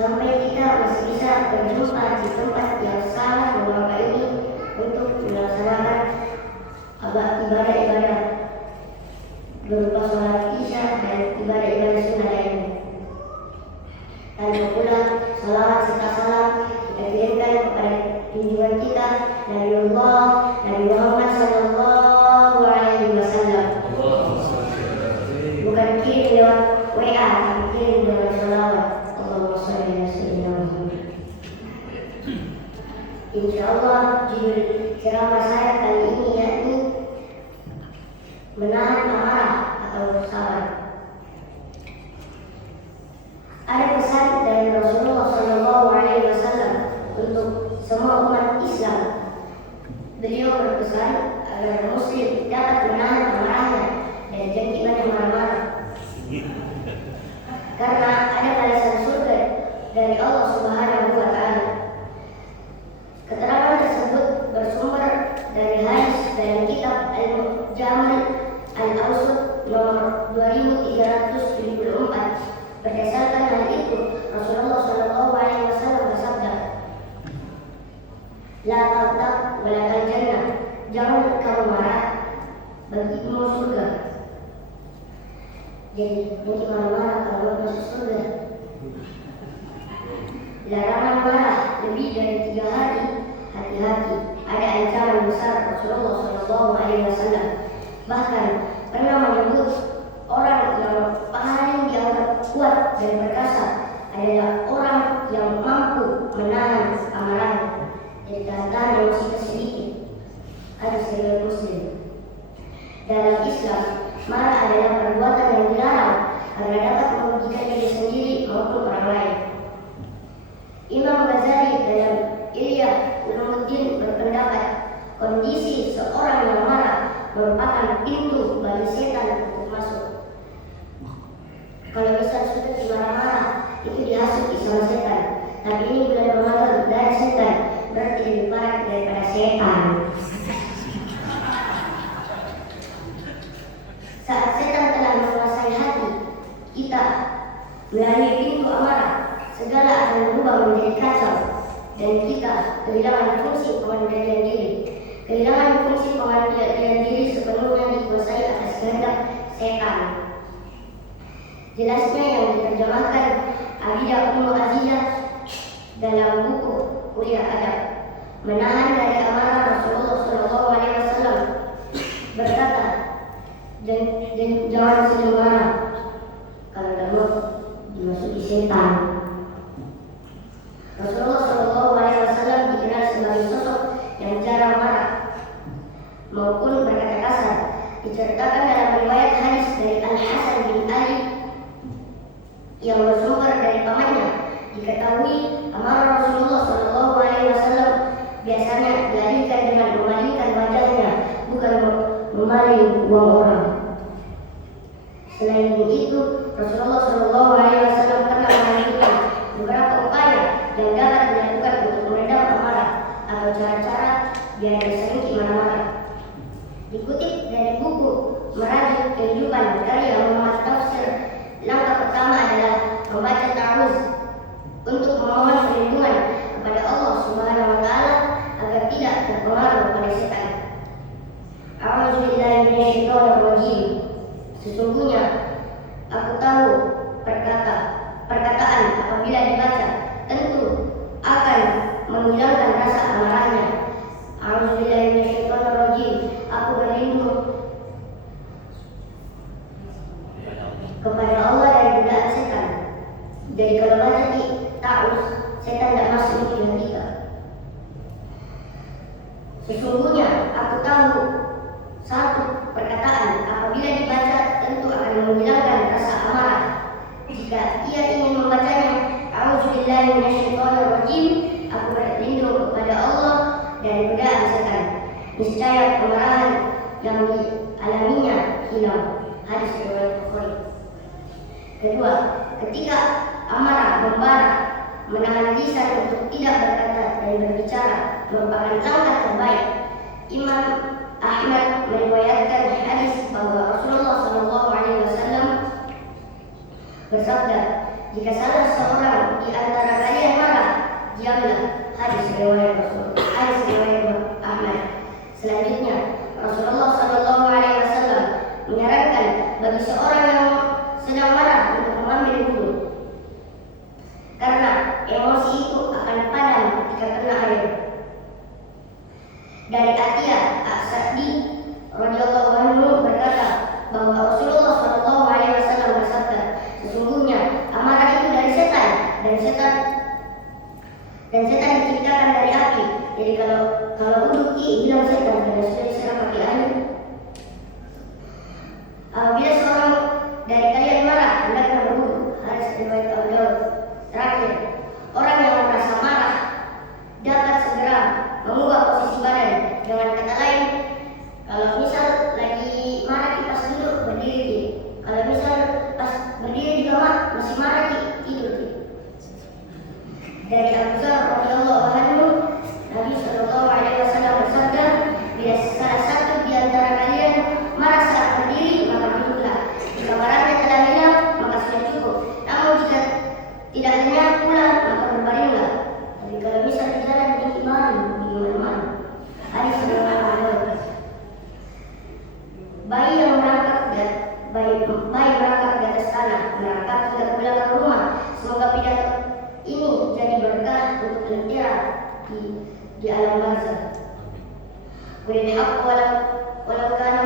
sampai kita masih bisa berjumpa di tempat yang sangat bermakna ini untuk melaksanakan ibadah-ibadah berupa sholat isya dan ibadah-ibadah sunnah lainnya. Lalu pula salawat serta salam kita kirimkan kepada junjungan kita Nabiullah Nabi Muhammad sallallahu alaihi wasallam. Bukan kirim lewat WA, tapi kirim lewat salawat. Allahumma shalli ala sayyidina Muhammad. Insyaallah judul ceramah saya kali ini yakni menahan amarah atau sabar. Ada pesan dari Rasulullah sallallahu alaihi wasallam untuk semua umat Islam. Beliau berpesan agar muslim dapat menahan amarahnya dan jangan banyak marah-marah. Karena ada balasan surga dari Allah Subhanahu wa taala. Keterangan tersebut bersumber dari hadis dalam kitab Al-Mu'jam Al-Awsat nomor 2374. Berdasarkan hal itu, Rasulullah sallallahu alaihi wasallam bersabda, "La taghdab wa la jannah." Jangan kamu marah, bagimu surga. Jadi jangan marah-marah kalau masuk surga. Larangan marah lebih dari 3 hari. Hati-hati, ada ancaman besar. Rasulullah sallallahu alaihi wasallam bahkan pernah menyebut orang yang paling dianggap kuat dan perkasa adalah orang yang mampu menahan amarahnya. Jadi tahan emosi sedikit. Hadis riwayat Muslim. Dalam Islam, marah adalah perbuatan yang dilarang karena dapat merugikan diri sendiri maupun orang lain. Imam Ghazali dalam Ihya Ulumuddin berpendapat kondisi seorang yang marah merupakan pintu bagi setan untuk masuk. Kalau misal sudah marah-marah itu dihasuti sama setan, tapi ini bukan bermaksud dari setan, berarti lebih parah daripada setan. Saat setan telah menguasai hati kita melalui pintu amarah, segala akan berubah menjadi kacau dan kita kehilangan fungsi pengendalian diri. Kehilangan fungsi pengendalian diri sepenuhnya dikuasai atas kehendak setan. Jelasnya yang diterjemahkan Abidah Ummu Azizah dalam buku Kuliah Adab. Menahan dari amarah, Rasulullah sallallahu alaihi wasallam berkata, dan jangan sering marah kalau dalam dimasuki setan. Rasulullah sallallahu alaihi wasallam dikenal sebagai sosok yang jarang marah maupun berkata kasar. Diceritakan dalam riwayat hadis dari Al-Hasan bin Ali yang bersumber dari pamannya, diketahui amarah Rasulullah sallallahu alaihi wasallam biasanya dialihkan dengan memalingkan wajahnya, bukan memaling uang orang. Selain itu, Rasulullah sallallahu alaihi wasallam pernah menunjukkan beberapa upaya yang dapat dilakukan untuk meredam amarah atau cara-cara biar bersedikit marah-marah. Dikutip dari buku Merajuk Kehidupan karya Muhammad Tafsir, langkah pertama adalah membaca ta'awuz untuk memohon perlindungan kepada Allah Subhanahu wa taala agar tidak terpengaruh pada setan. A'udzubillahi minasyaitonir rajim. Sesungguhnya aku tahu perkataan apabila dibaca tentu akan menghilangkan rasa amarahnya. A'udzubillahi minasyaitonir rajim. Aku berlindung kepada Allah dari godaan setan. Jadi kalau baca di ta'awuz, setan tidak masuk ke hati kita. Sesungguhnya aku tahu satu perkataan apabila dibaca tentu akan menghilangkan rasa amarah. Jika ia ingin membacanya, a'udzubillahi minasyaitonir rajim, aku berlindung kepada Allah dari godaan setan. Niscaya kemarahan yang dialaminya hilang. Hadis riwayat Bukhari. Kedua, ketika amarah membara, menahan lisan untuk tidak berkata dan berbicara merupakan langkah terbaik. Imam Ahmad meriwayatkan hadis bahwa Rasulullah sallallahu alaihi wasallam bersabda, jika salah seorang di antara kalian marah, diamlah. Hadis riwayat Ahmad. Selanjutnya, Rasulullah SAW menyarankan bagi seorang yang sedang marah untuk mengambil wudhu, karena emosi itu akan padam ketika kena air. Dari Atiyah As-Sa'di radhiyallahu anhu berkata bahwa Rasulullah SAW bersabda, sesungguhnya amarah itu dari setan dan setan diciptakan dari api. Jadi kalau wudhu hilang setan karena sudah diserap pakai air. Apabila seorang dari kalian marah, hendaklah berwudhu. Hadis riwayat Abu Daud. Terakhir, orang yang merasa marah dapat segera mengubah posisi badan. Dengan kata lain, kalau misal lagi marah pas duduk berdiri, kalau misal pas berdiri juga masih marah tidur. Dari Abu Dzar radhiyallahu anhu, Nabi SAW bersabda, bila salah satu di antara kalian marah saat berdiri, maka duduklah. Jika marahnya telah hilang, maka sudah cukup. Namun jika tidak lenyap pula, maka berbaringlah. Tapi kalau misal di jalan tinggi marah di mana-mana. Hadis riwayat Ahmad. Bayi merangkak di atas tanah, merangkak hingga ke belakang rumah. Semoga pidato ini jadi berkah untuk lentera di alam barzakh. Qulil haqq walau kana